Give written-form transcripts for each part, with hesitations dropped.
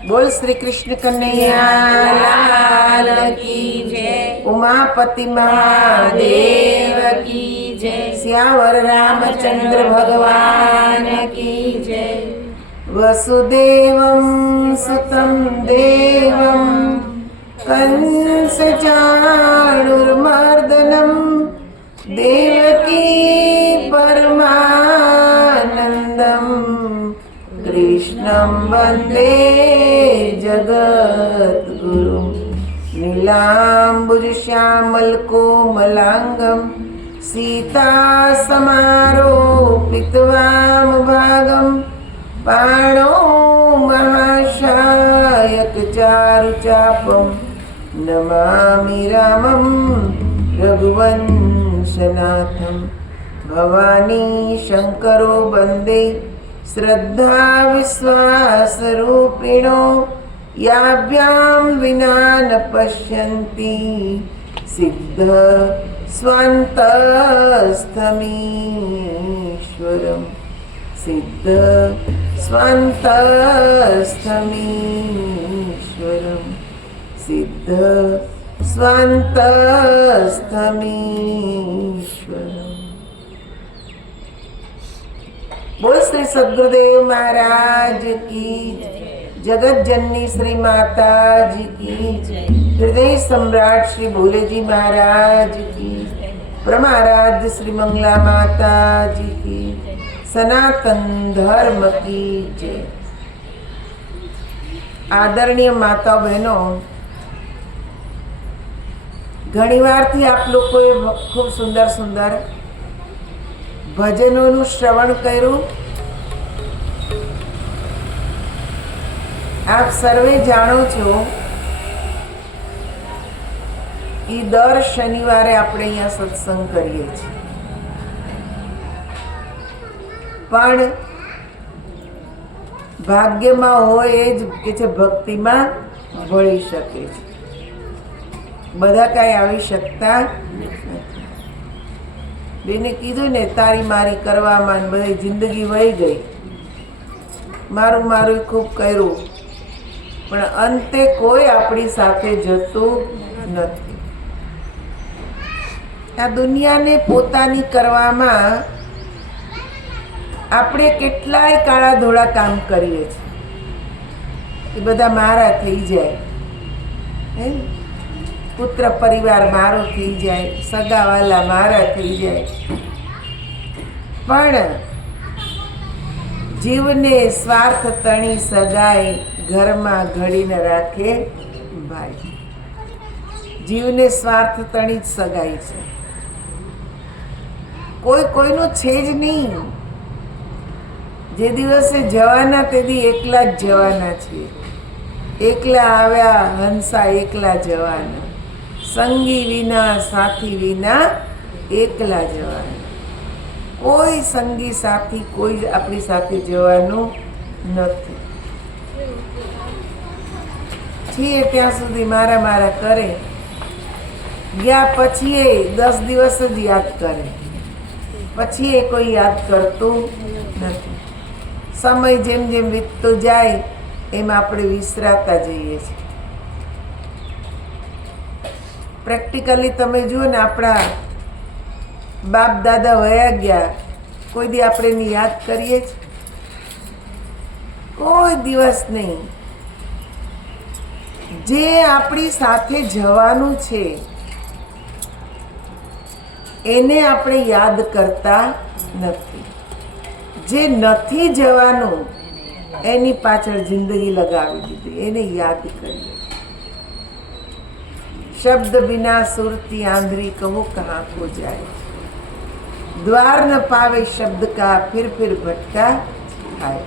बोल श्री कृष्ण कन्हैया लाल की जय। उमापति महादेव की जय। श्यावर रामचंद्र भगवान की जय। वसुदेवं सुतं देवं कंसचाणूरमर्दनं देवकी परमानन्दं कृष्णं वन्दे जगद्गुरुं। नीलाम्बुजश्यामलकोमलाङ्गं सीतासमारोपितवामभागं पाणौ महाशायकचारुचापं नमामि रामं रघुवंशनाथं। भवानी शङ्करो वन्दे श्रद्धा विश्वासरूपिणो याभ्यां विना न पश्यन्ति सिद्ध स्वान्तस्थमीश्वरम्। सिद्ध स्वान्तस्थमीश्वरम्। सिद्ध स्वान्तस्थमीश्वरम्। बोल श्री सद्गुरुदेव महाराज की जगत जननी श्री माता जी की हृदय सम्राट श्री भोले जी महाराज की परमाराध्य श्री मंगला माता जी की सनातन धर्म की जय। आदरणीय माता बहनों, ઘણીવારથી આપ લોકોએ ખૂબ સુંદર સુંદર ભજનોનું શ્રવણ કર્યું। આપ સર્વે જાણો છો કે દર શનિવારે આપણે અહીંયા સત્સંગ કરીએ છીએ, પણ ભાગ્યમાં હોય એ જ કે છે ભક્તિમાં વળી શકે છે। બધા કાંઈ આવી શકતા નથી। બેને કીધું ને, તારી મારી કરવામાં બધી જિંદગી વહી ગઈ, મારું મારું ખૂબ કર્યું, પણ અંતે કોઈ આપણી સાથે જતું નથી। આ દુનિયાને પોતાની કરવામાં આપણે કેટલાય કાળા ધોળા કામ કરીએ છીએ, એ બધા મારા થઈ જાય, પુત્ર પરિવાર મારો થઈ જાય, સગાવાલા મારા થઈ જાય, પણ જીવને સ્વાર્થ તણી સગાઈ ઘરમાં ઘડીને રાખે ભાઈ। જીવને સ્વાર્થ તણી જ સગાઈ છે, કોઈ કોઈનું છે જ નહીં। જે દિવસે જવાના તે દી એકલા જ જવાના છીએ। એકલા આવ્યા હંસા એકલા જવાના, સંગી વિના સાથી વિના એકલા જવાના। કોઈ સંગી સાથી કોઈ આપણી સાથે જવાનું નથી। છીએ ત્યાં સુધી મારા મારા કરે, ગયા પછી 10 દિવસ જ યાદ કરે, પછી કોઈ યાદ કરતું નથી। સમય જેમ જેમ વીતતો જાય એમ આપણે વિસરાતા જઈએ છીએ। પ્રેક્ટિકલી તમે જુઓ ને, આપણા બાપ દાદા વયા ગયા, કોઈ દી આપણે એની યાદ કરીએ છીએ? કોઈ દિવસ નહીં। જે આપણી સાથે જવાનું છે એને આપણે યાદ કરતા નથી। જે નથી જવાનું એની પાછળ જિંદગી લગાવી દીધી, એને યાદ કરીએ। शब्द बिना सुरती आंधरी कहो कहाँ को जाए, द्वार न पावे शब्द का फिर भटका खाए।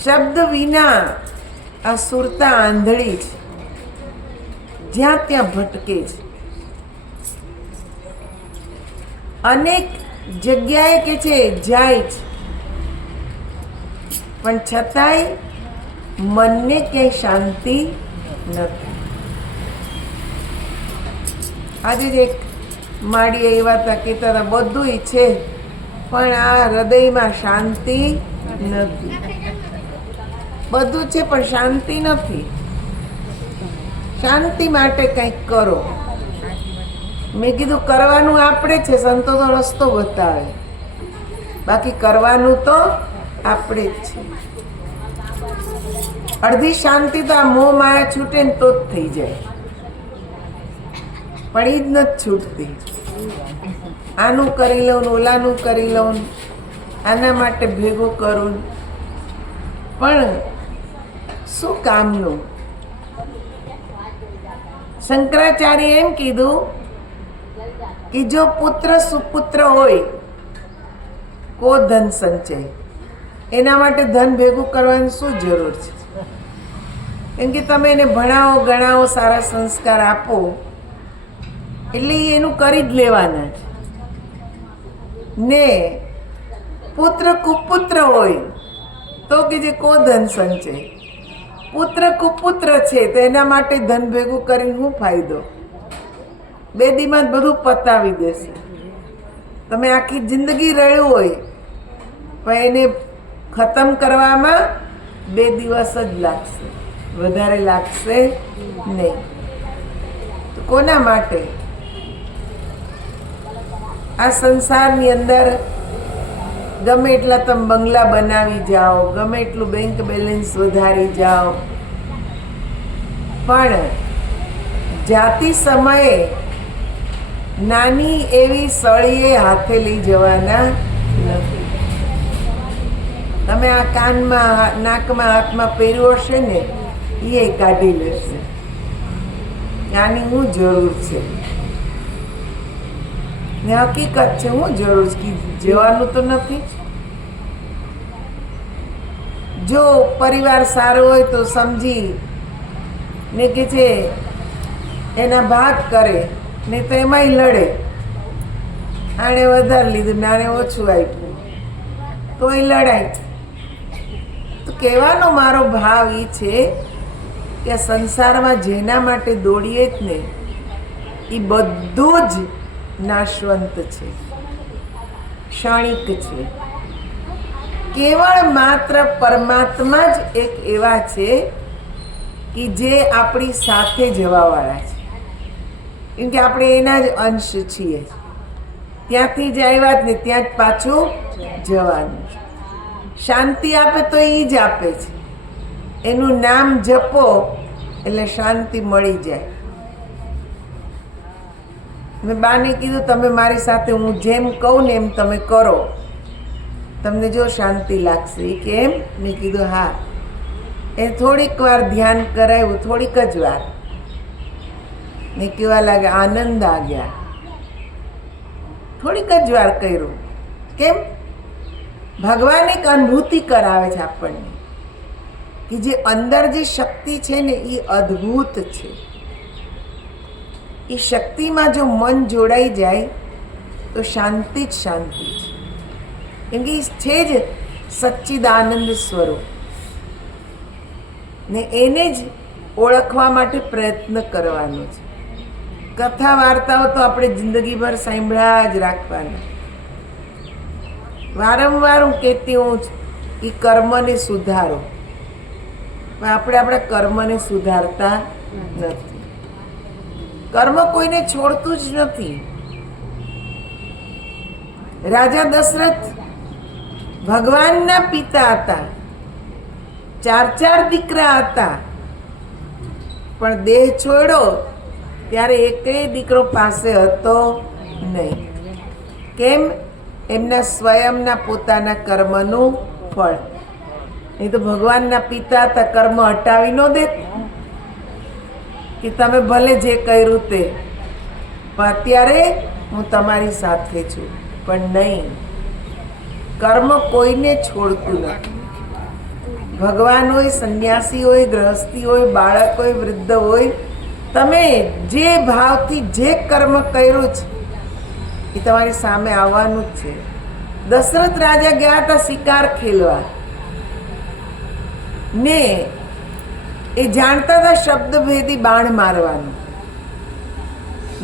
शब्द विना आ सुरता आंधળી છે, જ્યાં ત્યાં ભટકે છે। અનેક જગ્યાએ કે છે જાય છે, પણ છતાંય મનને ક્યાંય શાંતિ નથી। આજે જ એક માળીએ એવા હતા, કહેતા હતા બધું છે પણ આ હૃદયમાં શાંતિ નથી। બધું છે પણ શાંતિ નથી. શાંતિ માટે કંઈક કરો. મેં કીધું કરવાનું આપણે છે, સંતો તો રસ્તો બતાવે, બાકી કરવાનું તો આપણે જ છે. અડધી શાંતિ તો આ મોહ માયા છૂટે ને તો જ થઈ જાય, પણ એ જ નથી છૂટતી. આનું કરી લઉં, ઓલાનું કરી લઉં, આના માટે ભેગું કરું, પણ શું કામનું? શંકરાચાર્ય એમ કીધું કે જો પુત્ર સુપુત્ર હોય કો ધન સંચય, એના માટે ધન ભેગું કરવાની શું જરૂર છે? કેમ કે તમે એને ભણાવો, ગણાવો, સારા સંસ્કાર આપો એટલે એનું કરી જ લેવાના છે ને. પુત્ર કુપુત્ર હોય તો કે જે કો ધન સંચય, પુત્ર કુપુત્ર છે તો એના માટે ધન ભેગું કરીને શું ફાયદો? 2 દીમાં જ બધું પતાવી દેશે. તમે આખી જિંદગી રહ્યું હોય પણ એને ખતમ કરવામાં 2 દિવસ જ લાગશે, વધારે લાગશે નહીં. તો કોના માટે? આ સંસારની અંદર ગમે એટલા તમે બંગલા બનાવી જાઓ, ગમે એટલું બેંક બેલેન્સ વધારી જાઓ, પણ જાતિ સમયે નાની એવી સળીએ હાથે લઈ જવાના નથી. તમે આ કાનમાં, નાકમાં, હાથમાં પહેર્યું હશે ને એ કાઢી લેશે. આની શું જરૂર છે? ને હકીકત છે, હું જરૂર છે? જવાનું તો નથી. જો પરિવાર સારો હોય તો સમજી ને કે છે એના ભાગ કરે, ને તો એમાંય લડે. આણે વધારે લીધું ને આણે ઓછું આપ્યું તો એ લડાય. તો કહેવાનો મારો ભાવ એ છે કે સંસારમાં જેના માટે દોડીએ જ ને એ બધું જ નાશવંત છે, ક્ષણિક છે. કેવળ માત્ર પરમાત્મા જ એક એવા છે કે જે આપણી સાથે જવાવાળા છે. કેમ કે આપણે એના જ અંશ છીએ. ત્યાંથી જ આવ્યા જ ને ત્યાં જ પાછું જવાનું. શાંતિ આપે તો એ જ આપે છે. એનું નામ જપો એટલે શાંતિ મળી જાય. મેં બાને કીધું તમે મારી સાથે હું જેમ કહું ને એમ તમે કરો, તમને જો શાંતિ લાગશે. કેમ? મેં કીધું હા. એ થોડીક વાર ધ્યાન કરાવ્યું, થોડીક જ વાર, ને કેવા લાગે આનંદ આ ગયા. થોડીક જ વાર કર્યું. કેમ? ભગવાન એક અનુભૂતિ કરાવે છે આપણને કે જે અંદર જે શક્તિ છે ને એ અદ્ભુત છે. એ શક્તિમાં જો મન જોડાઈ જાય તો શાંતિ જ શાંતિ છે. કેમ કે છે જ સચ્ચિદાનંદ સ્વરૂપ, ને એને જ ઓળખવા માટે પ્રયત્ન કરવાનો છે. કથા વાર્તાઓ તો આપણે જિંદગીભર સાંભળ્યા જ રાખવાના. વારંવાર હું કહેતી હોઉં છું કે કર્મને સુધારો, પણ આપણે આપણા કર્મને સુધારતા નથી. કર્મ કોઈને છોડતું જ નથી. રાજા દશરથ ભગવાનના પિતા હતા, 4 દીકરા હતા, પણ દેહ છોડ્યો ત્યારે એકેય દીકરો પાસે હતો નહીં. કેમ? એમના સ્વયંના પોતાના કર્મનું ફળ. એ તો ભગવાનના પિતા હતા, કર્મ હટાવી ન દે કે તમે ભલે જે કર્યું તે, પણ અત્યારે હું તમારી સાથે છું. પણ નહીં, કર્મ કોઈને છોડતું નથી. ભગવાન હોય, સંન્યાસી હોય, ગૃહસ્થી હોય, બાળક હોય, વૃદ્ધ હોય, તમે જે ભાવથી જે કર્મ કર્યું છે એ તમારી સામે આવવાનું જ છે. દશરથ રાજા ગયા હતા શિકાર ખેલવા, ને એ જાણતા હતા શબ્દભેદી બાણ મારવાનું.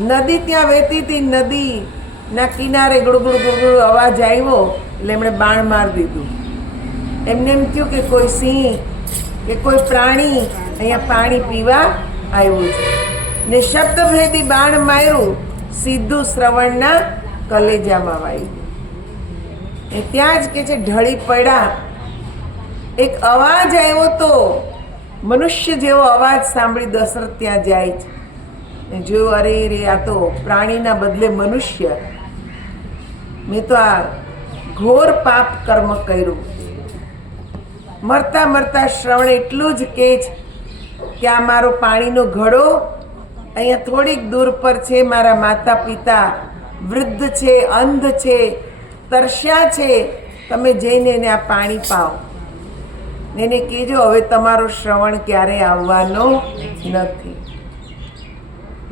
નદી ત્યાં વહેતી હતી, નદીના કિનારે ગુડગુડ ગુડગુડ અવાજ આવ્યો એટલે એમણે બાણ મારી દીધું. એમને એમ થયું કે કોઈ સિંહ કે કોઈ પ્રાણી અહીંયા પાણી પીવા આવ્યું છે ને શબ્દભેદી બાણ માર્યું, સીધું શ્રવણના કલેજામાં વાગ્યું એ ત્યાં જ કે છે ઢળી પડ્યા. એક અવાજ આવ્યો તો મનુષ્ય જેવો અવાજ સાંભળી દશરથ ત્યાં જાય છે ને જોયું, અરે રે આ તો પ્રાણીના બદલે મનુષ્ય, મેં તો આ ઘોર પાપ કર્મ કર્યું. મરતા મરતા શ્રવણ એટલું જ કહે છે કે આ મારો પાણીનો ઘડો અહીંયા થોડીક દૂર પર છે, મારા માતા પિતા વૃદ્ધ છે, અંધ છે, તરસ્યા છે, તમે જઈને એને આ પાણી પાઓ. એને કહેજો હવે તમારો શ્રવણ ક્યારે આવવાનો નથી.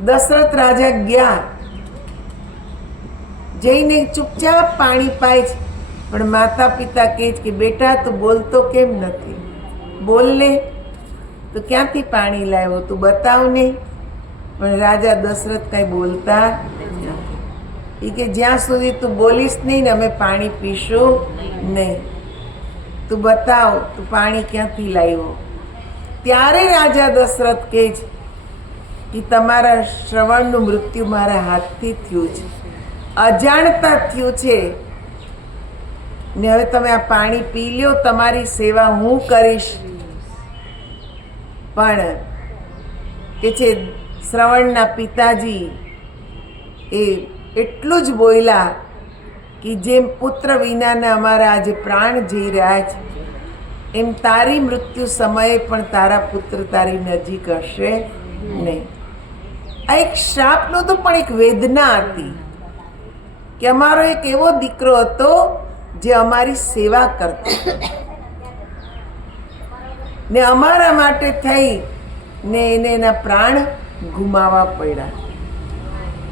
દશરથ રાજા ગયા, જઈને ચૂપચાપ પાણી પાય છે, પણ માતા પિતા કહે છે કે બેટા તું બોલતો કેમ નથી, બોલને, તો ક્યાંથી પાણી લાવ્યો તું બતાવ ને. પણ રાજા દશરથ કઈ બોલતા નથી. એ કે જ્યાં સુધી તું બોલીશ નહીં ને અમે પાણી પીશું નહીં, તું બતાવ તું પાણી ક્યાંથી લાવ્યો. ત્યારે રાજા દશરથ કહે છે કે તમારા શ્રવણનું મૃત્યુ મારા હાથથી થયું છે, અજાણતા થયું છે ને હવે તમે આ પાણી પી લ્યો, તમારી સેવા હું કરીશ. પણ કે છે શ્રવણના પિતાજી એ એટલું જ બોલ્યા કે જેમ પુત્ર વિનાના અમારા આજે પ્રાણ જઈ રહ્યા છે, એમ તારી મૃત્યુ સમયે પણ તારા પુત્ર તારી નજીક હશે નહીં. આ એક શ્રાપનો તો પણ એક વેદના હતી કે અમારો એક એવો દીકરો હતો જે અમારી સેવા કરતો ને અમારા માટે થઈ ને એને એના પ્રાણ ગુમાવવા પડ્યા.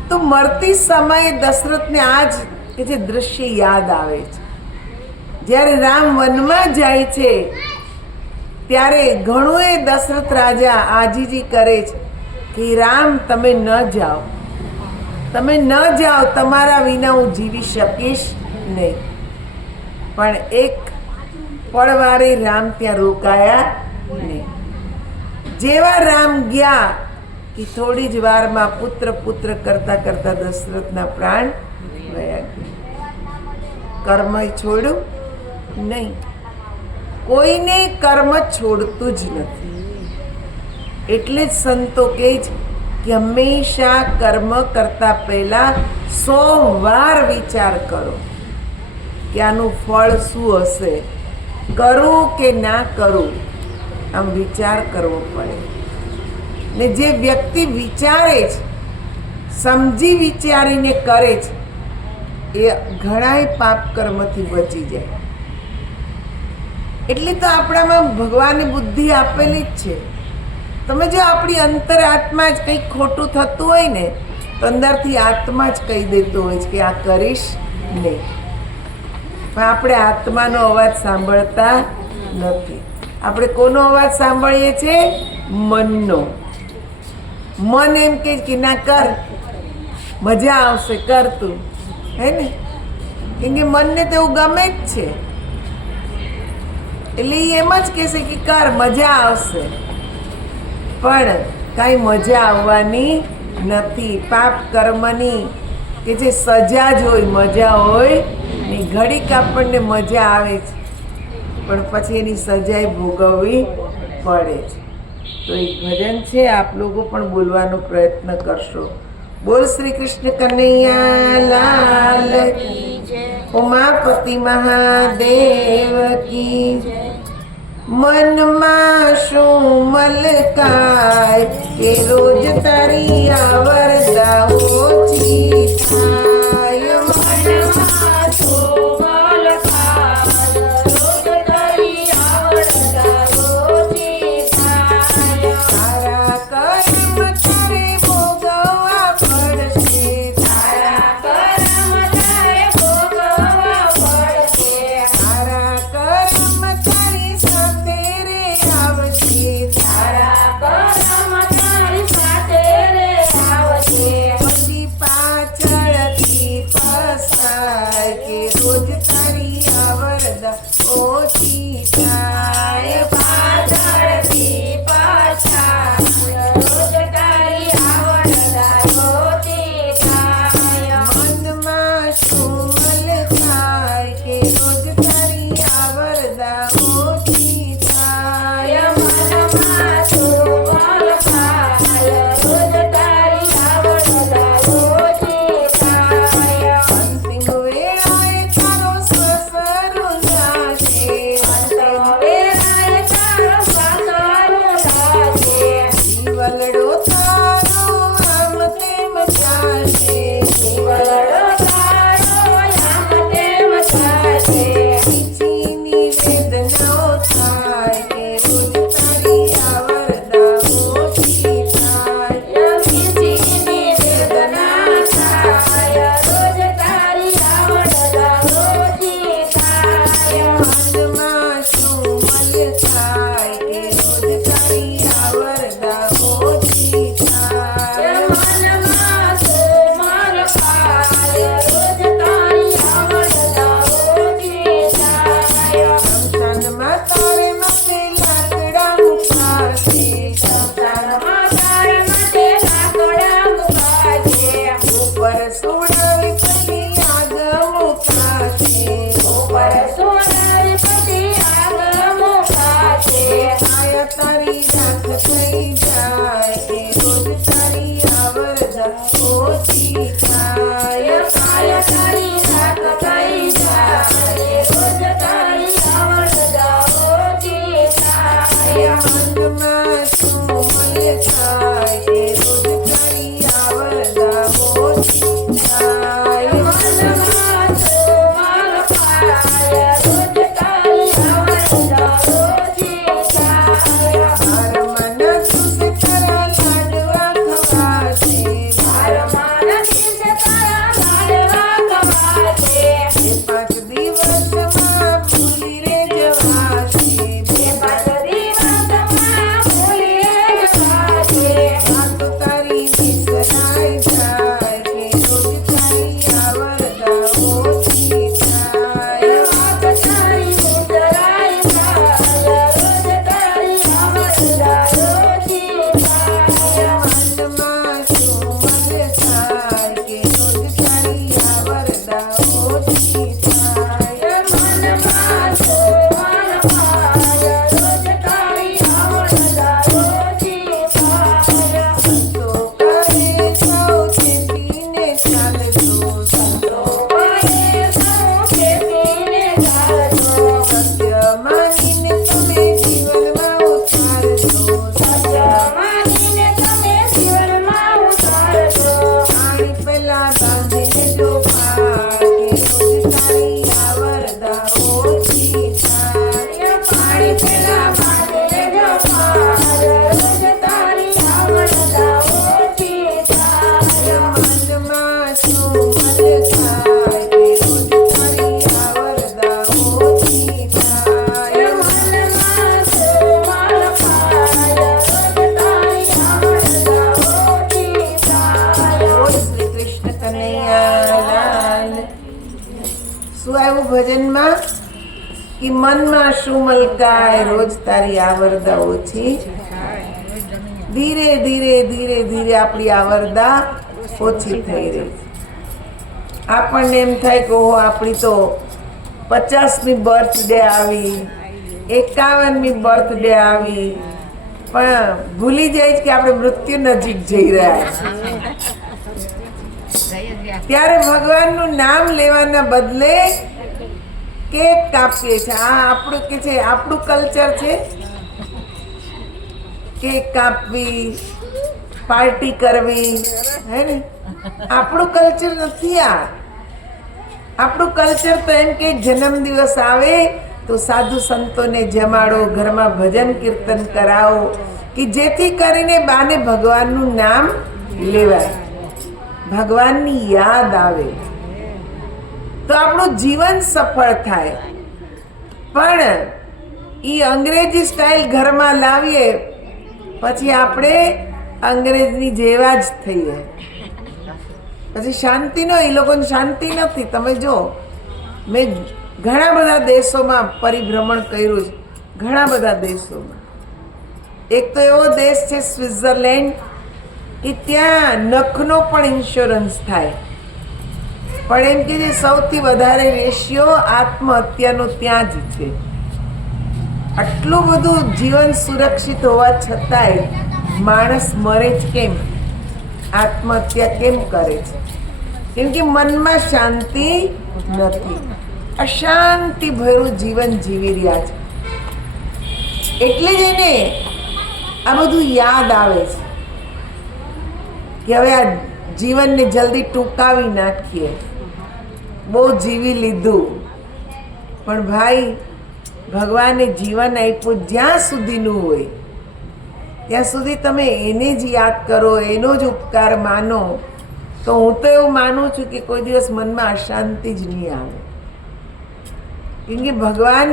તો મરતી સમયે દશરથને આ જ કે જે દ્રશ્ય યાદ આવે છે. જ્યારે રામ વનમાં જાય છે ત્યારે ઘણું એ દશરથ રાજા આજીજી કરે છે કે રામ તમે ન જાઓ, તમે ન જાઓ, તમારા વિના હું જીવી શકીશ નહીં. પણ એક પળવારે રામ ત્યાં રોકાયા નહીં. જેવા રામ ગયા કે થોડી જ વારમાં પુત્ર પુત્ર કરતા કરતા દશરથના પ્રાણ ગયા. કર્મ છોડ્યું નહીં, કોઈને કર્મ છોડતું જ નથી. એટલે જ સંતો કહે છે કે હંમેશા કર્મ કરતા પહેલા 100 વાર વિચાર કરો કે આનું ફળ શું હશે, કરું કે ના કરું, આમ વિચાર કરવો પડે. ને જે વ્યક્તિ વિચારે છે, સમજી વિચારીને કરે છે, એ ઘણાય પાપ કર્મથી બચી જાય. એટલે તો આપણામાં ભગવાને બુદ્ધિ આપેલી જ છે. તમે જો આપણી અંતર આત્મા જ કંઈક ખોટું થતું હોય ને તો અંદરથી આત્મા જ કહી દેતો હોય છે કે આ કરીશ નહીં. પણ આપણે આત્માનો અવાજ સાંભળતા નથી. આપણે કોનો અવાજ સાંભળીએ છીએ? મનનો. મન એમ કહે કે ના કર, મજા આવશે, કર તું, હે ને? કેમ કે મનને તો એવું ગમે જ છે, એટલે એ એમ જ કહેશે કે કર, મજા આવશે. પણ કાંઈ મજા આવવાની નથી. પાપ કર્મની કે જે સજા જ હોય, મજા હોય ને. ઘડીક આપણને મજા આવે છે પણ પછી એની સજાએ ભોગવવી પડે છે. તો એક ભજન છે, આપ લોકો પણ બોલવાનો પ્રયત્ન કરશો. બોલ શ્રી કૃષ્ણ કનૈયા લાલ કી જય, ઉમાપતિ મહાદેવ કી જય. મનમાં શું મલકાય કે રોજ તારી આવરદા ઓછી થાય. મનમાં શું મલકાય રોજ તારી આવરદા ઓછી થાય. તારા કર્મ તારે ભોગવવા પડશે, તારા કર્મ તારે ભોગવવા પડશે. તારા કર્મ તારી સાથે રે આવશે, તારા કર્મ તારી સાથે રે આવશે. પછી થાય કે રોજ તારી આવરદા ઓછી થાય. મનમાં સુમન પાય રોજ તારી આવરદા ઓછી થાય. શમશાનમાં તારે માટે લાકડા મુકાશે. શમશાનમાં તારે માટે લાકડા મુકાશે. ઉપર સોનારી પછી આગ મુકાશે. ઉપર સોનારી પછી આગ મુકાશે. માયા તારી રાખ થઈ જાય કે રોજ તારી આવરદા ઓછી થાય. કાયા તારી રાત થઈ જાય રોજ તારી આવરદા ઓછી થાય. મનમાં સુમન થાય કે રોજ તારી આવરદા ઓછી થાય. મનમાં સુમન પાય રોજ તારી આવરદા ઓછી થાય. માર મન સુખ તારા લાડવા ખવાશે. મારા દિલ તારા લાડવા ખવાશે. બે પાંચ દિવસમાં ભૂલી રે જવાશે. બે પાંચ દિવસમાં ભૂલી જવાશે. વાતો તારી વિસરાઈ જાય કે રોજ તારી આવરદા ઓછી થાય. વાત તારી વિસરાઈ જાય રોજ તારી આવરદા ઓછી થાય. મનમાં સુમન થાય કે રોજ તારી આવરદા ઓછી થાય. મનમાં સુમન પાય રોજ તારી આવરદા ઓછી થાય. તો કરે સૌ ચેતીને ચાલજો. તો વયે સૌ ચેતીને ચાલજો. સત્ય માનીને તમે જીવનમાં ઉતારજો. સત્ય માનીને તમે જીવનમાં ઉતારજો. પાણી પેલા બાંધીને જો પાર કે રોજ તારી આવરદા ઓછી થાય. પાણી પેલા બાંધીને જો પાર રોજ તારી આવરદા ઓછી થાય. મનમાં સુમન થાય કે રોજ તારી આવરદા ઓછી થાય. મનમાં સુમન પાય રોજ તારી આવરદા ઓછી થાય. બોલ શ્રી કૃષ્ણ કનૈયા લાલ. શું આવ્યું ભજનમાં કે મનમાં શું મલકાય રોજ તારી આવરદા ઓછી. ધીરે ધીરે ધીરે ધીરે આપણી આવરદા ઓછી થઈ રહી છે. આપણને એમ થાય કે ઓહો આપણી તો 50મી બર્થડે આવી, 51મી બર્થડે આવી, પણ ભૂલી જાય છે કે આપણે મૃત્યુ નજીક જઈ રહ્યા છીએ. ત્યારે ભગવાનનું નામ લેવાના બદલે કેક કાપીએ છીએ. આ આપણું કે છે આપણું કલ્ચર છે. કેક કાપવી, પાર્ટી કરવી, હે ને? આપણું કલ્ચર નથી આ. આપણું કલ્ચર તો એમ કે જન્મદિવસ આવે તો સાધુ સંતોને જમાડો, ઘરમાં ભજન કીર્તન કરાવો કે જેથી કરીને બાને ભગવાનનું નામ લેવાય, ભગવાનની યાદ આવે તો આપણું જીવન સફળ થાય. પણ એ અંગ્રેજી સ્ટાઇલ ઘરમાં લાવીએ પછી આપણે અંગ્રેજની જેવા જ થઈએ. પછી શાંતિનો એ લોકોને શાંતિ નથી. તમે જો મેં ઘણા બધા દેશોમાં પરિભ્રમણ કર્યું છે. ઘણા બધા દેશોમાં. એક તો એવો દેશ છે સ્વિટ્ઝરલેન્ડ કે ત્યાં નખનો પણ ઇન્સ્યોરન્સ થાય. પણ એમ કે જે સૌથી વધારે રેશિયો આત્મહત્યાનો ત્યાં જ છે. આટલું બધું જીવન સુરક્ષિત હોવા છતાંય માણસ મરે જ કેમ, આત્મહત્યા કેમ કરે છે? કેમ કે મનમાં શાંતિ નથી, અશાંતિ ભર્યું જીવન જીવી રહ્યા છે. એટલે જ એને આ બધું યાદ આવે છે કે હવે આ જીવનને જલ્દી ટૂંકાવી નાખીએ, બહુ જીવી લીધું. પણ ભાઈ, ભગવાને જીવન આપ્યું જ્યાં સુધીનું હોય ત્યાં સુધી તમે એને જ યાદ કરો, એનો જ ઉપકાર માનો. તો હું તો એવું માનું છું કે કોઈ દિવસ મનમાં અશાંતિ જ નહીં આવે. કેમ કે ભગવાન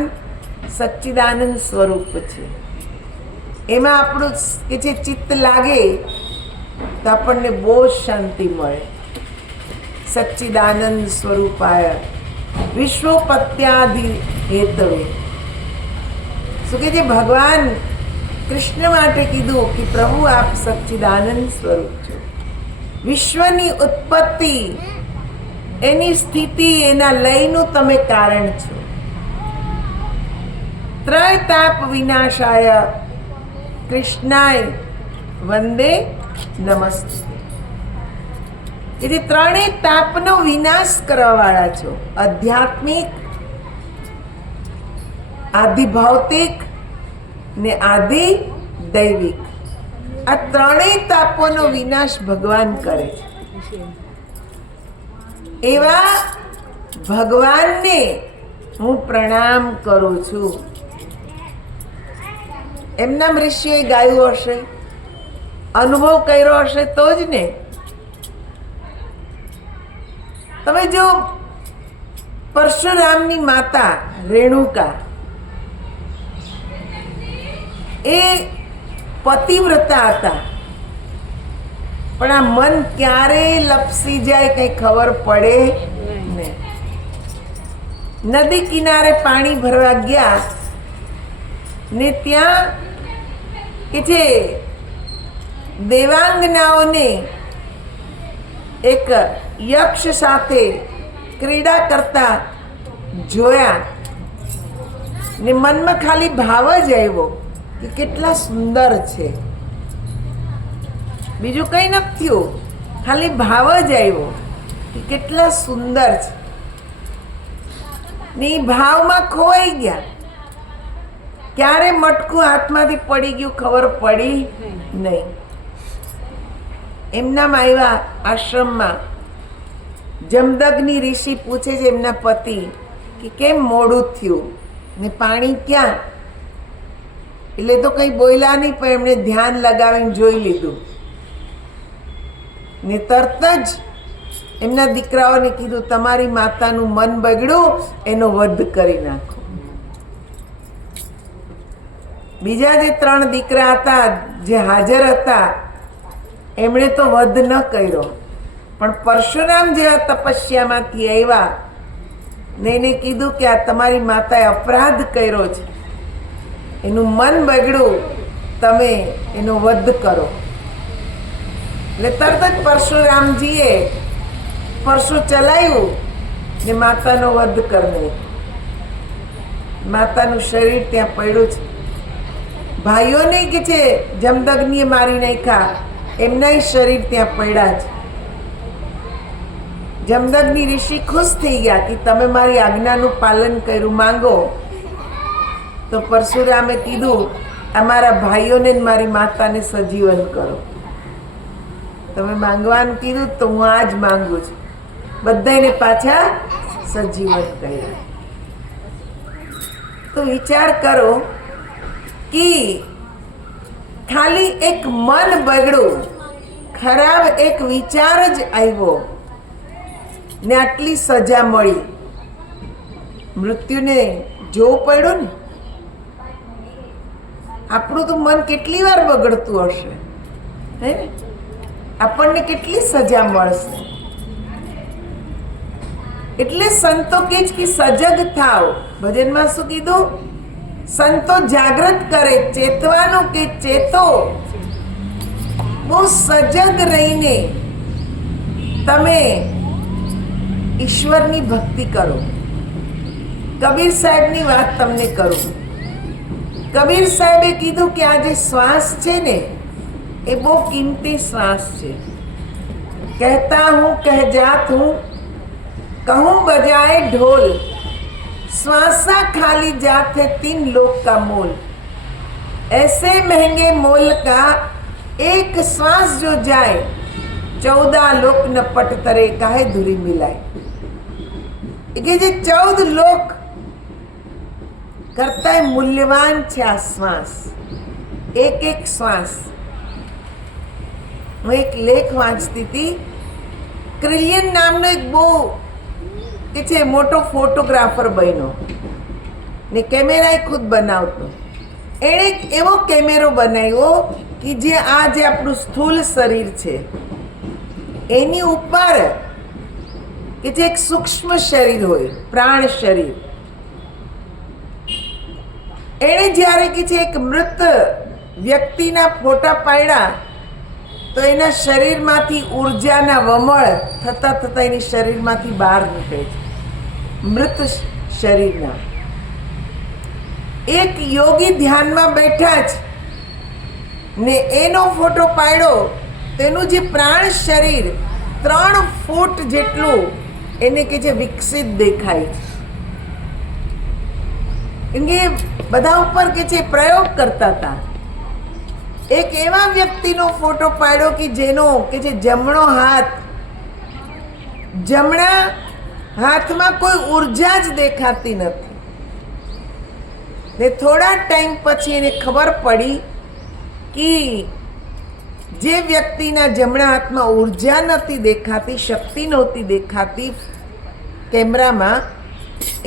સચ્ચિદાનંદ સ્વરૂપ છે. એમાં આપણું કે છે ચિત્ત લાગે તો આપણને બહુ શાંતિ મળે. સચ્ચિદાનંદ સ્વરૂપાય વિશ્વોપત્યાદિ હેતવે. શું કે છે ભગવાન કૃષ્ણ માટે કીધું કે પ્રભુ આપ સચ્ચિદાનંદ સ્વરૂપ છો. વિશ્વની ઉત્પત્તિ, એની સ્થિતિ, એના લયનું તમે કારણ છો. ત્રય તાપ વિનાશાય કૃષ્ણાય વંદે નમસ્તે. એટલે ત્રણેય તાપનો વિનાશ કરવા વાળા છો. આધ્યાત્મિક, આદિ ભૌતિક ને આદિ દૈવિક. આ ત્રણેય તાપોનો વિનાશ ભગવાન કરે છે. એવા ભગવાનને હું પ્રણામ કરું છું. એમના ઋષિએ ગાયું હશે, અનુભવ કર્યો હશે તો જ ને. તમે જો પરશુરામની માતા રેણુકા, એ પતિવ્રતા હતા, પણ આ મન ક્યારે લપસી જાય કઈ ખબર પડે નહીં. નદી કિનારે પાણી ભરવા ગયા ને ત્યાં કે છે દેવાંગનાઓને એક યક્ષ સાથે ક્રીડા કરતા જોયા ને મનમાં ખાલી ભાવ જ આવ્યો કે કેટલા સુંદર છે. બીજું કંઈ નથી થયું, ખાલી ભાવ જ આવ્યો કે કેટલા સુંદર છે. ને એ ભાવમાં ખોવાઈ ગયા. ક્યારે મટકું હાથમાંથી પડી ગયું ખબર પડી નહીં. એમનામાં આવ્યા આશ્રમમાં. જમદગ્નિ ઋષિ પૂછે છે એમના પતિ કે કેમ મોડું થયું ને પાણી ક્યાં? એટલે તો કંઈ બોલ્યા નહીં, પણ એમણે ધ્યાન લગાવીને જોઈ લીધું ને તરત જ એમના દીકરાઓને કીધું તમારી માતાનું મન બગડ્યું, એનો વધ કરી નાખો. બીજા જે 3 દીકરા હતા જે હાજર હતા એમણે તો વધ ન કર્યો, પણ પરશુરામ જેવા તપસ્યામાંથી આવ્યા ને એને કીધું કે આ તમારી માતાએ અપરાધ કર્યો છે, એનું મન બગડ્યું, તમે એનો વધ કરો. એટલે તરત જ પરશુરામજીએ પરશુ ચલાવ્યું ને માતાનો વધ કરી નાખ્યો. માતાનું શરીર ત્યાં પડ્યું છે. ભાઈઓને કે છે જમદગ્નિએ મારી નાખ્યા, એમનાય શરીર ત્યાં પડ્યા છે. જમદગ્નિ ઋષિ ખુશ થઈ ગયા કે તમે મારી આજ્ઞાનું પાલન કર્યું, માંગો. તો પરશુરામે કીધું અમારા ભાઈઓને મારી માતાને સજીવન કરો. તમે માંગવાનું કીધું તો હું આ જ માંગુ છું. બધાને પાછા સજીવન કર્યા. તો વિચાર કરો કે ખાલી એક મન બગડ્યું, ખરાબ એક વિચાર જ આવ્યો ને આટલી સજા મળી. મૃત્યુને જોવું પડ્યું ને. આપણું તો મન કેટલી વાર બગડતું હશે, હે? આપણને કેટલી સજા મળશે. એટલે સંતો કે છે કે સજગ થાવ. ભજનમાં શું કીધું? સંતો જાગૃત કરે, ચેતવાનું કે ચેતો. બહુ સજગ રહીને તમે ઈશ્વરની ભક્તિ કરો. કબીર સાહેબની વાત તમને કરું. કબીર સાહેબે કીધું કે આ જે શ્વાસ છે ને એ બહુ કિંમતી શ્વાસ છે. કહેતા હું કહ જાત હું, कहूँ बजाए ढोल, श्वासा खाली जात है 3 लोक का मोल. ऐसे महंगे मोल का एक श्वास जो जाए, 14 लोक न पट तरे काहे धुरी मिलाए. કે જે 14 લોક કરતા મૂલ્યવાન છે આ શ્વાસ, એક એક શ્વાસ. હું એક લેખ વાંચતી હતી. ક્રિલિયન નામનો એક બહુ કે છે મોટો ફોટોગ્રાફર બન્યો ને કેમેરા ખુદ બનાવતો. એણે એક એવો કેમેરો બનાવ્યો કે જે આ જે આપણું સ્થૂલ શરીર છે એની ઉપર કે જે એક સૂક્ષ્મ શરીર હોય, પ્રાણ શરીર, એણે જ્યારે કે છે એક મૃત વ્યક્તિના ફોટા પાડ્યા તો એના શરીરમાંથી ઉર્જાના વમળ થતા થતા એની શરીરમાંથી બહાર નીકળે છે, મૃત શરીરના. એક યોગી ધ્યાનમાં બેઠા જ ને એનો ફોટો પાડ્યો, તેનું જે પ્રાણ શરીર 3 ફૂટ જેટલું એને કે જે વિકસિત દેખાય છે. કેમ કે બધા ઉપર કે છે પ્રયોગ કરતા હતા. એક એવા વ્યક્તિનો ફોટો પાડ્યો કે જેનો કે જે જમણા હાથમાં કોઈ ઉર્જા જ દેખાતી નથી. ને થોડા ટાઈમ પછી એને ખબર પડી કે જે વ્યક્તિના જમણા હાથમાં ઉર્જા નથી દેખાતી, શક્તિ નહોતી દેખાતી કેમેરામાં,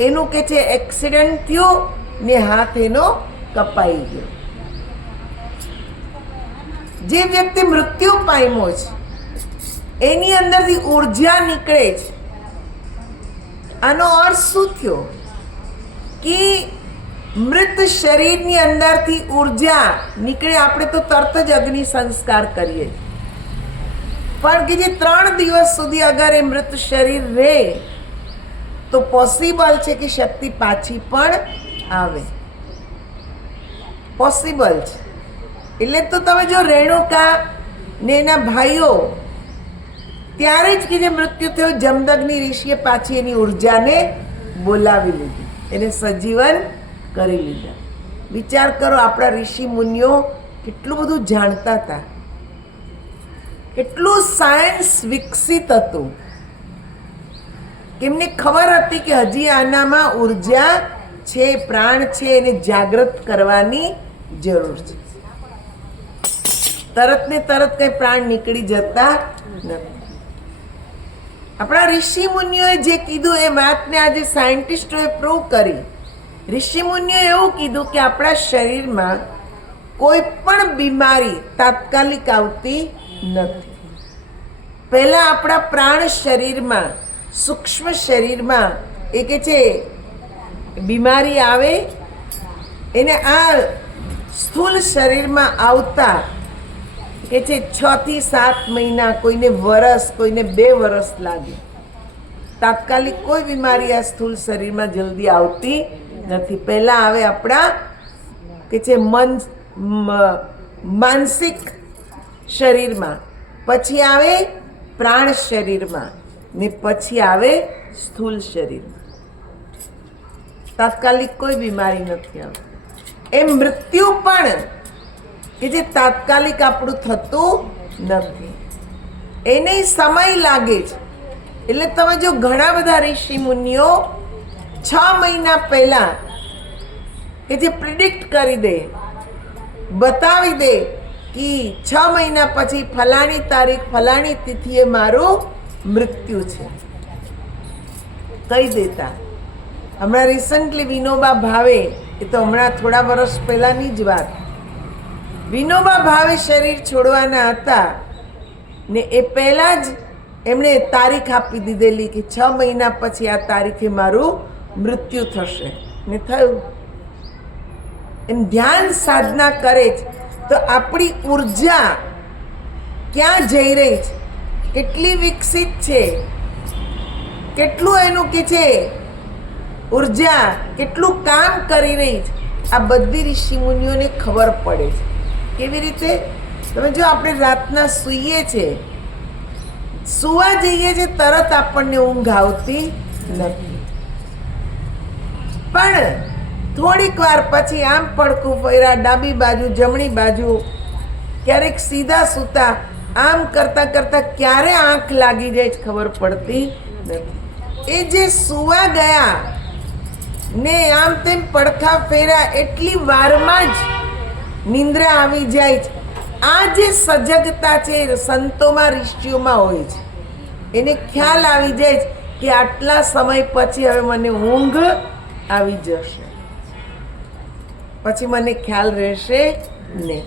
એનું કે છે એક્સિડન્ટ થયો ને હાથ એનો કપાઈ ગયો. જે વ્યક્તિ મૃત્યુ પામ્યો છે એની અંદરથી ઉર્જા નીકળે છે. આનો અર્થ શું થયો કે મૃત શરીરની અંદરથી ઉર્જા નીકળે. આપણે તો તરત જ અગ્નિ સંસ્કાર કરીએ, પણ કે જે 3 દિવસ સુધી અગર એ મૃત શરીર રહે તો પોસિબલ છે કે શક્તિ પાછી પણ આવે, પોસિબલ છે. એટલે તો તમે જો રેણુકા ને એના ભાઈઓ ત્યારે જ કે જે મૃત્યુ થયો, જમદગ્નિ ઋષિએ પાછી એની ઉર્જાને બોલાવી લીધી, એને સજીવન કરી લીધા. વિચાર કરો, આપણા ઋષિ મુનિઓ કેટલું બધું જાણતા હતા, કેટલું સાયન્સ વિકસિત હતું. કેમને ખબર હતી કે હજી આનામાં ઉર્જા છે, પ્રાણ છે, એને જાગૃત કરવાની જરૂર છે. તરત ને તરત કઈ પ્રાણ નીકળી જતા નથી. આપણા ઋષિ મુનિઓએ જે કીધું એ વાતને આજે સાયન્ટિસ્ટોએ પ્રૂવ કરી. ઋષિ મુનિઓએ એવું કીધું કે આપણા શરીરમાં કોઈ પણ બીમારી તાત્કાલિક આવતી નથી. પહેલા આપણા પ્રાણ શરીરમાં, સૂક્ષ્મ શરીરમાં એ કે છે બીમારી આવે, એને આ સ્થૂળ શરીરમાં આવતા કે છે 6 થી 7 મહિના, કોઈને વરસ, કોઈને 2 વરસ લાગે. તાત્કાલિક કોઈ બીમારી આ સ્થૂળ શરીરમાં જલ્દી આવતી નથી. પહેલા આવે આપણા કે છે માનસિક શરીરમાં, પછી આવે પ્રાણ શરીરમાં ને પછી આવે સ્થૂળ શરીરમાં. તાત્કાલિક કોઈ બીમારી નથી આવતી. એ મૃત્યુ પણ કે જે તાત્કાલિક આપણું થતું નથી, એને સમય લાગે છે. એટલે તમે જો ઘણા બધા ઋષિ મુનિઓ 6 મહિના પહેલા કે જે પ્રિડિક્ટ કરી દે, બતાવી દે કે 6 મહિના પછી ફલાણી તારીખ, ફલાણી તિથિએ મારું મૃત્યુ છે, કહી દેતા. હમણાં રિસન્ટલી વિનોબા ભાવે, એ તો હમણાં થોડા વર્ષ પહેલાની જ વાત, વિનોબા ભાવે શરીર છોડવાના હતા ને એ પહેલા જ એમણે તારીખ આપી દીધેલી કે 6 મહિના પછી આ તારીખે મારું મૃત્યુ થશે, ને થયું. એમ ધ્યાન સાધના કરે છે તો આપણી ઉર્જા ક્યાં જઈ રહી છે, કેટલી વિકસિત છે, કેટલું એનું કે છે ઉર્જા કેટલું કામ કરી રહી છે, આ બધી ઋષિ મુનિઓને ખબર પડે છે. કેવી રીતે? તમે જો આપણે રાતના સૂઈએ છે, સુવા જઈએ છે, તરત આપણને ઊંઘ આવતી નથી, પણ થોડીક વાર પછી આમ પડખું ફર્યા, ડાબી બાજુ, જમણી બાજુ, ક્યારેક સીધા સૂતા, આમ કરતા કરતા ક્યારે આંખ લાગી જાય છે ખબર પડતી નથી. એ જે સુવા ગયા ને આમ તેમ પડખા ફેર્યા, એટલી વારમાં જ નિંદ્રા આવી જાય છે. આ જે સજગતા છે સંતોમાં, ઋષિઓમાં હોય છે. એને ખ્યાલ આવી જાય છે કે આટલા સમય પછી હવે મને ઊંઘ આવી જશે. પછી મને ખ્યાલ રહેશે નહીં.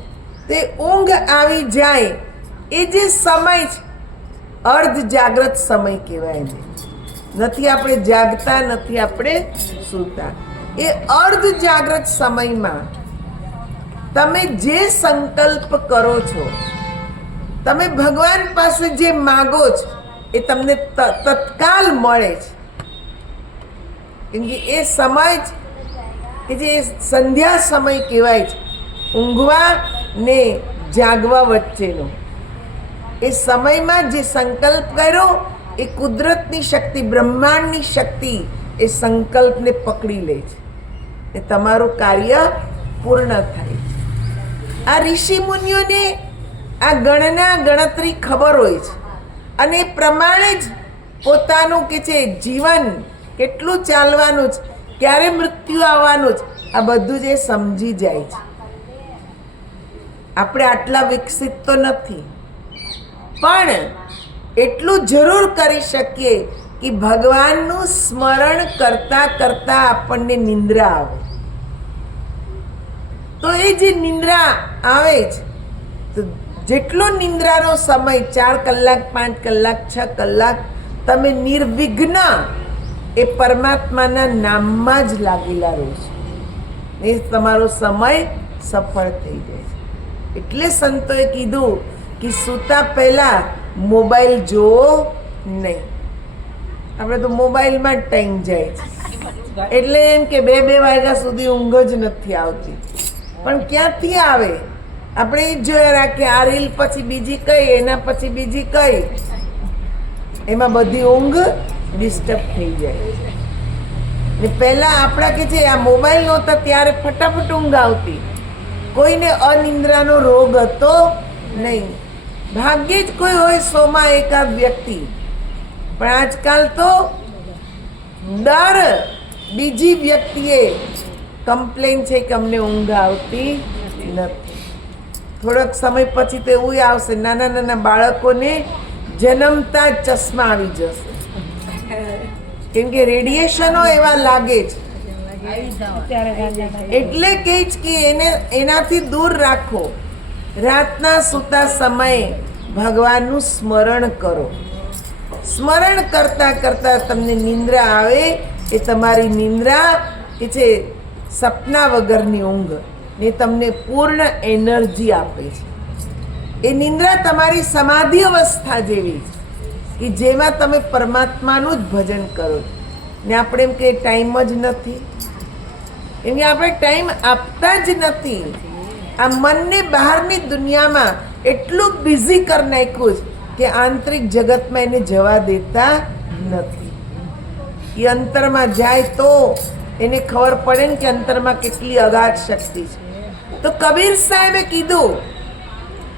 તે ઊંઘ આવી જાય એ જે સમય છે અર્ધ જાગ્રત સમય કહેવાય છે. નથી આપણે જાગતા, નથી આપણે સૂતા. એ અર્ધ જાગ્રત સમયમાં તમે જે સંકલ્પ કરો છો, તમે ભગવાન પાસે જે માગો છો એ તમને તત્કાલ મળે છે. કેમ કે એ સમય જ કે જે સંધ્યા સમય કહેવાય છે, ઊંઘવા ને જાગવા વચ્ચેનો. એ સમયમાં જે સંકલ્પ કર્યો એ કુદરતની શક્તિ, બ્રહ્માંડની શક્તિ એ સંકલ્પને પકડી લે છે ને તમારું કાર્ય પૂર્ણ થાય છે. આ ઋષિ મુનિઓને આ ગણતરી ખબર હોય છે અને એ પ્રમાણે જ પોતાનું કે છે જીવન કેટલું ચાલવાનું છે, ક્યારે મૃત્યુ આવવાનું છે, આ બધું જ એ સમજી જાય છે. આપણે આટલા વિકસિત તો નથી, પણ એટલું જરૂર કરી શકીએ કે ભગવાનનું સ્મરણ કરતા કરતા આપણને નિંદ્રા આવે. તો એ જે નિંદ્રા આવે છે, તો જેટલો નિંદ્રાનો સમય 4 કલાક, 5 કલાક, 6 કલાક તમે નિર્વિઘ્ન એ પરમાત્માના નામમાં જ લાગેલા રહો છો, એ તમારો સમય સફળ થઈ જાય છે. એટલે સંતોએ કીધું કે સૂતા પહેલા મોબાઈલ જોવો નહીં. આપણે તો મોબાઈલમાં જ ટાઈમ જાય છે, એટલે એમ કે 2 વાગ્યા સુધી ઊંઘ જ નથી આવતી. પણ ક્યાંથી આવે? આપણે એ જ જોયા રાખીએ, આ રીલ પછી બીજી કઈ, એના પછી બીજી કઈ, એમાં બધી ઊંઘ ડિસ્ટર્બ થઈ જાય. ને પહેલા આપણા કે છે આ મોબાઈલ નહોતા ત્યારે ફટાફટ ઊંઘ આવતી, કોઈને અનિંદ્રાનો રોગ હતો નહીં. ભાગ્યે જ કોઈ હોય 100માં એકાદ વ્યક્તિ. પણ આજકાલ તો દર બીજી વ્યક્તિએ કમ્પ્લેન છે કે અમને ઊંઘ આવતી નથી. થોડોક સમય પછી તો એવું આવશે, નાના નાના બાળકોને જન્મતા જ ચશ્મા આવી જશે, કેમ કે રેડિયેશનો એવા લાગે છે. એટલે કે જ કે એનાથી દૂર રાખો. રાતના સૂતા સમયે ભગવાનનું સ્મરણ કરો. સ્મરણ કરતા કરતા તમને નિંદ્રા આવે, એ તમારી નિંદ્રા કે છે સપના વગરની ઊંઘ ને તમને પૂર્ણ એનર્જી આપે છે. એ નિંદ્રા તમારી સમાધિ અવસ્થા જેવી છે કે જેમાં તમે પરમાત્માનું જ ભજન કરો. ને આપણે એમ કે ટાઈમ જ નથી, એમ કે આપણે ટાઈમ આપતા જ નથી. આ મનને બહારની દુનિયામાં એટલું બિઝી કરી નાખ્યું છે કે આંતરિક જગતમાં એને જવા દેતા નથી. એ અંતરમાં જાય તો એને ખબર પડે ને કે અંતરમાં કેટલી અગાધ શક્તિ છે. તો કબીર સાહેબે કીધું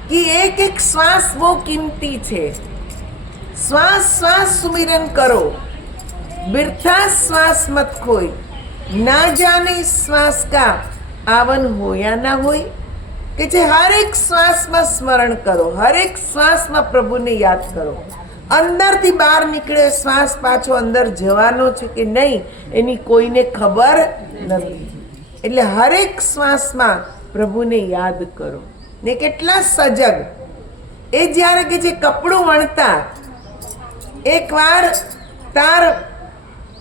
કે એક એક શ્વાસ બહુ કિંમતી છે. શ્વાસ શ્વાસ સુમિરન કરો, बिरथा श्वास मत खोई, ना जाने श्वास का आवन हो या ना होई. કે જે હર એક શ્વાસમાં સ્મરણ કરો, હર એક શ્વાસમાં પ્રભુને યાદ કરો. અંદરથી બહાર નીકળે શ્વાસ પાછો અંદર જવાનો છે કે નહીં એની કોઈને ખબર નથી. એટલે હર એક શ્વાસમાં પ્રભુને યાદ કરો. ને કેટલા સજગ એ જ્યારે કે જે કપડું વણતા એકવાર તાર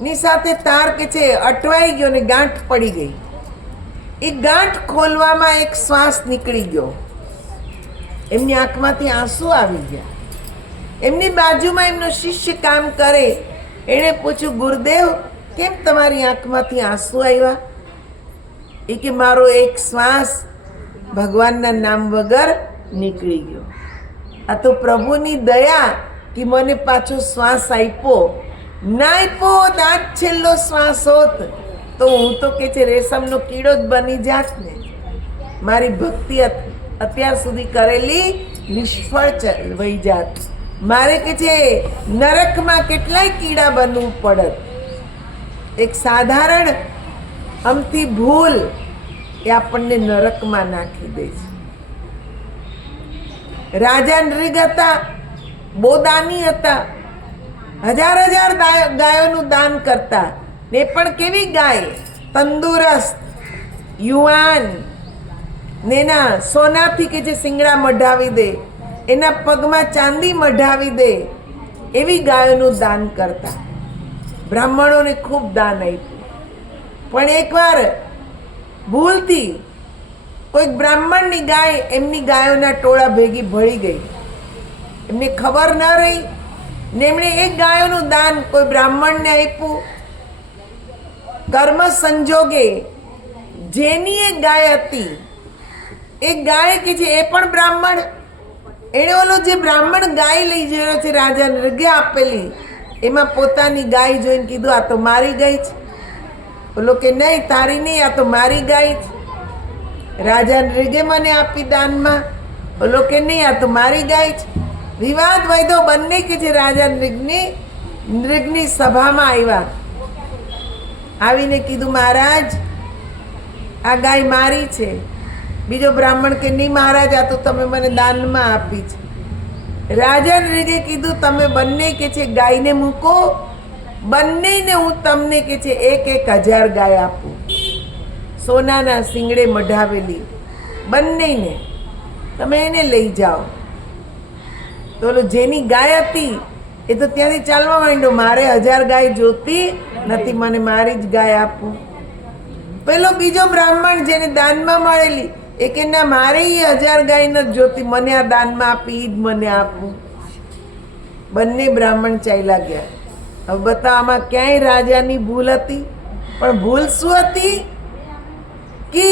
ની સાથે તાર કે છે અટવાઈ ગયો ને ગાંઠ પડી ગઈ. એ ગાંઠ ખોલવામાં એક શ્વાસ નીકળી ગયો, એમની આંખમાંથી આંસુ આવી ગયા. એમની બાજુમાં એમનો શિષ્ય કામ કરે, એણે પૂછ્યું, ગુરુદેવ કેમ તમારી આંખમાંથી આંસુ આવ્યા? એ કે મારો એક શ્વાસ ભગવાનના નામ વગર નીકળી ગયો. આ તો પ્રભુની દયા કે મને પાછો શ્વાસ આપ્યો. ના આપ્યો હોત, આ જ છેલ્લો શ્વાસ હોત તો હું તો કે છે રેશમનો કીડો જ બની જાત ને. મારી ભક્તિ અત્યાર સુધી કરેલી નિષ્ફળ વહી જાત. મારે કે છે નરકમાં કેટલાય કીડા બનવું પડત. એક સાધારણ અમથી ભૂલ એ આપણને નરકમાં નાખી દે છે. રાજા નૃગ હતા, બહુ દાની હતા, હજાર હજાર ગાયોનું દાન કરતા. ને પણ કેવી ગાય? તંદુરસ્ત, યુવાન ને એના સોનાથી કે જે શિંગડા મઢાવી દે, એના પગમાં ચાંદી મઢાવી દે, એવી ગાયોનું દાન કરતા. બ્રાહ્મણોને ખૂબ દાન આપ્યું. પણ એકવાર ભૂલથી કોઈક બ્રાહ્મણની ગાય એમની ગાયોના ટોળા ભેગી ભળી ગઈ. એમને ખબર ન રહી ને એમણે એક ગાયોનું દાન કોઈ બ્રાહ્મણને આપ્યું. કર્મ સંજોગે જેની એક ગાય હતી, એક ગાય કે છે એ પણ બ્રાહ્મણ, એણે ઓલો જે બ્રાહ્મણ ગાય લઈ ગયો છે રાજા નૃગે આપેલી, એમાં પોતાની ગાય જોઈને કીધું આ તો મારી ગાય છે. ઓલો કે નહીં તારી નહીં, આ તો મારી ગાય છે. રાજા નૃગે મને આપી દાનમાં. ઓલો કે નહીં આ તો મારી ગાય છે. વિવાદ વધ્યો. બંને કે છે રાજા નૃગની સભામાં આવ્યા. આવીને કીધું મહારાજ આ ગાય મારી છે. બીજો બ્રાહ્મણ કે નહીં મહારાજ આ તો તમે મને દાનમાં આપી છે. રાજા નૃગે કીધું તમે બંને કે છે ગાયને મૂકો, બંનેને હું તમને કે છે 1,000 ગાય આપું, સોનાના શિંગડે મઢાવેલી, બંનેને તમે એને લઈ જાઓ. તો ઓલો જેની ગાય હતી એ તો ત્યાંથી ચાલવા માંડ્યો, મારે 1000 ગાય જોતી નથી, મને મારી જ ગાય આપું. પેલો બીજો બ્રાહ્મણ જેને દાનમાં મળેલી એ કે ના મારે 1000 ગાય નથી જોતી, મને આ દાનમાં આપી જ મને આપું. બંને બ્રાહ્મણ ચાલ્યા ગયા. હવે બતાવો આમાં ક્યાંય રાજાની ભૂલ હતી? પણ ભૂલ શું હતી કે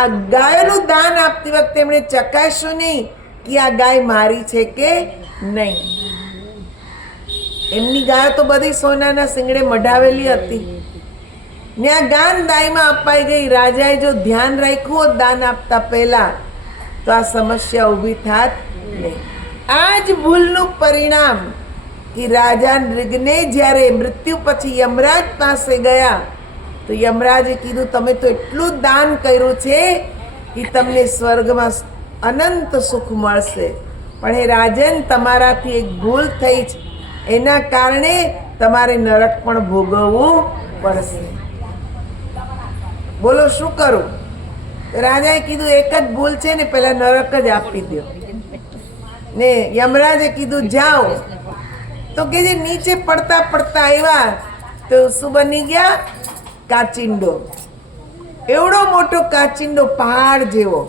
આ ગાયનું દાન આપતી વખતે એમણે ચકાસ્યું નહીં કે આ ગાય મારી છે કે નહીં. એમની ગાય તો બધી સોનાના શિંગડે મઢાવેલી હતી ને આ ગાન દાયમાં અપાઈ ગઈ. રાજાએ જો ધ્યાન રાખ્યું હોત દાન આપતા પહેલા તો આ સમસ્યા ઊભી થાત નહીં. આ જ ભૂલનું પરિણામ કે રાજા નૃગને જ્યારે મૃત્યુ પછી યમરાજ પાસે ગયા તો યમરાજે કીધું તમે તો એટલું દાન કર્યું છે કે તમને સ્વર્ગમાં અનંત સુખ મળશે, પણ હે રાજન તમારાથી એક ભૂલ થઈ છે, એના કારણે તમારે નરક પણ ભોગવવું પડશે. બોલો શું કરું? રાજાએ કીધું એક જ ભૂલ છે ને પેલા નરક જ આપી દો. ને યમરાજે કીધું જાઓ. તો કે જે નીચે પડતા પડતા આવ્યા તો શું બની ગયા? કાચિંડો. એવડો મોટો કાચિંડો, પહાડ જેવો.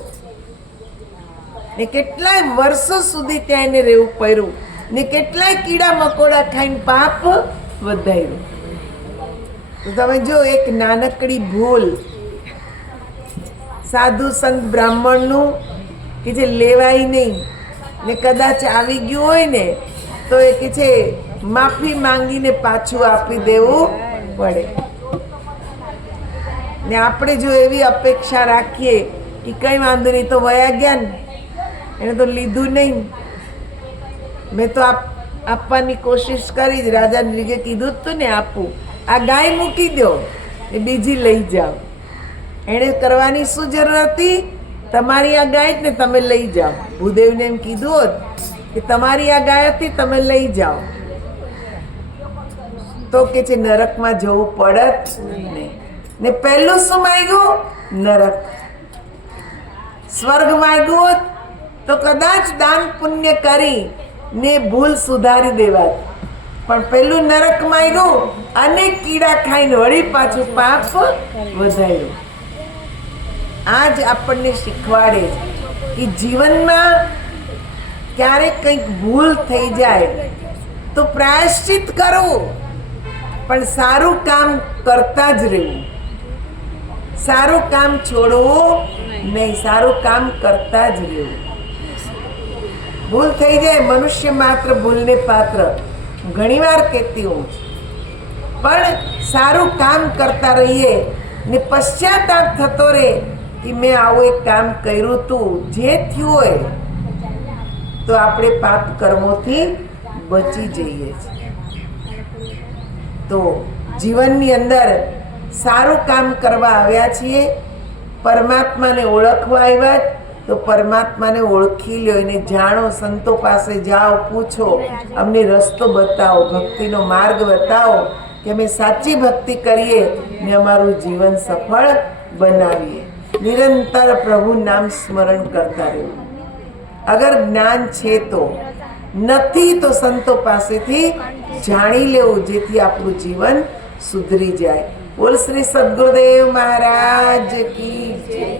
ને કેટલાય વર્ષો સુધી ત્યાં એને રહેવું પડ્યું ને કેટલાય કીડા મકોડા ખાઈને પાપ વધાર્યું. તો તમે જો એક નાનકડી ભૂલ સાધુ સંત બ્રાહ્મણનું કે જે લેવાય નહીં ને કદાચ આવી ગયું હોય ને તો એ કે છે માફી માંગીને પાછું આપી દેવું પડે. ને આપણે જો એવી અપેક્ષા રાખીએ કે કંઈ વાંધો નહીં તો વયા ગયા ને, એને તો લીધું નહીં, મેં તો આપવાની કોશિશ કરી જ, રાજા નૃગે કીધું જ તું ને આપું, આ ગાય મૂકી દો એ બીજી લઈ જાઓ. એણે કરવાની શું જરૂર હતી? તમારી આ ગાય જ ને તમે લઈ જાઓ. ભૂદેવને એમ કીધું હોત કે તમારી આ ગાય હતી તમે લઈ જાઓ તો કે છે નરકમાં જવું પડત નહીં. ને પહેલું શું માંગ્યું? નરક. સ્વર્ગ માંગ્યું હોત તો કદાચ દાન પુણ્ય કરી ને ભૂલ સુધારી દેવાત, પણ પેલું નરક માંગ્યું અને કીડા ખાઈને વળી પાછું પાપ વધાર્યું. આ જ આપણને શીખવાડે કે જીવનમાં ક્યારેક કંઈક ભૂલ થઈ જાય તો પ્રાયશ્ચિત કરવું, પણ સારું કામ કરતા જ રહેવું. સારું કામ છોડવું નહીં, સારું કામ કરતા જ રહેવું. ભૂલ થઈ જાય, મનુષ્ય માત્ર ભૂલને પાત્ર, ઘણીવાર કહેતી હું, પણ સારું કામ કરતા રહીએ ને પશ્ચાતાપ થતો રહે કે મેં આવું એક કામ કર્યું હતું, જે થયું હોય તો આપણે પાપ કર્મોથી બચી જઈએ છીએ. તો જીવનની અંદર સારું કામ કરવા આવ્યા છીએ, પરમાત્માને ઓળખવા આવ્યા તો પરમાત્માને ઓળખી લો, એને જાણો, સંતો પાસે જાઓ, પૂછો, અમને રસ્તો બતાવો, ભક્તિનો માર્ગ બતાવો કે અમે સાચી ભક્તિ કરીએ ને અમારું જીવન સફળ બનાવીએ. નિરંતર પ્રભુ નામ સ્મરણ કરતા રહેવું. અગર જ્ઞાન છે તો, નથી તો સંતો પાસેથી જાણી લેવું, જેથી આપણું જીવન સુધરી જાય. બોલ શ્રી સદગુરુદેવ મહારાજ કી જય.